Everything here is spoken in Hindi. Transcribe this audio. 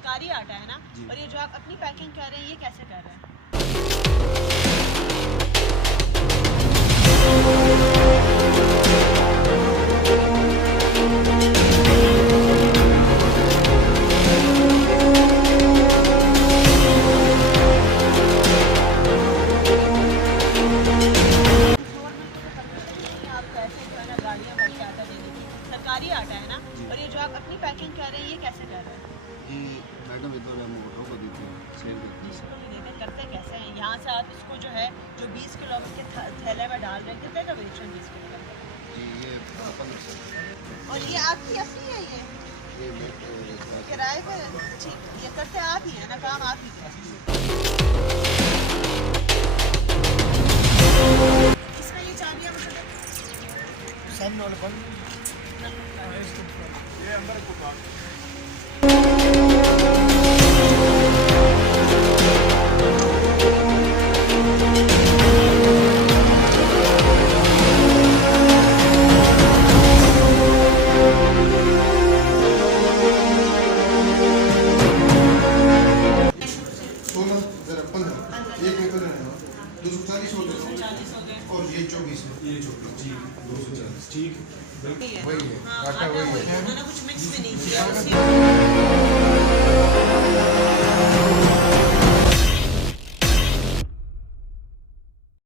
सरकारी आटा है ना, और ये जो आप अपनी पैकिंग कर रहे हैं ये कैसे कर रहे हैं? सरकारी आटा है ना, और ये जो आप अपनी पैकिंग कर रहे हैं ये कैसे कर रहे हैं? ये मैडम इधर हम ऑटो को देते हैं, सेल करते हैं। इसको नहीं देते, करते कैसे हैं? यहाँ से आप इसको जो है जो 20 किलो के थैले में डाल रहे हैं, कितने का बेच रहे हैं 20 किलो का? जी ये 1500। और ये आपकी अपनी है ये किराए पर? ठीक, ये करते आप ही है ना, काम आप ही करते हैं। इसमें ये चाबियाँ मतलब सामने वाले बंद ये अंदर को और ये 24 है, ये 24 जी 240 ठीक है वही है, हाँ, आटा वही है, उन्होंने कुछ मिक्स भी नहीं किया।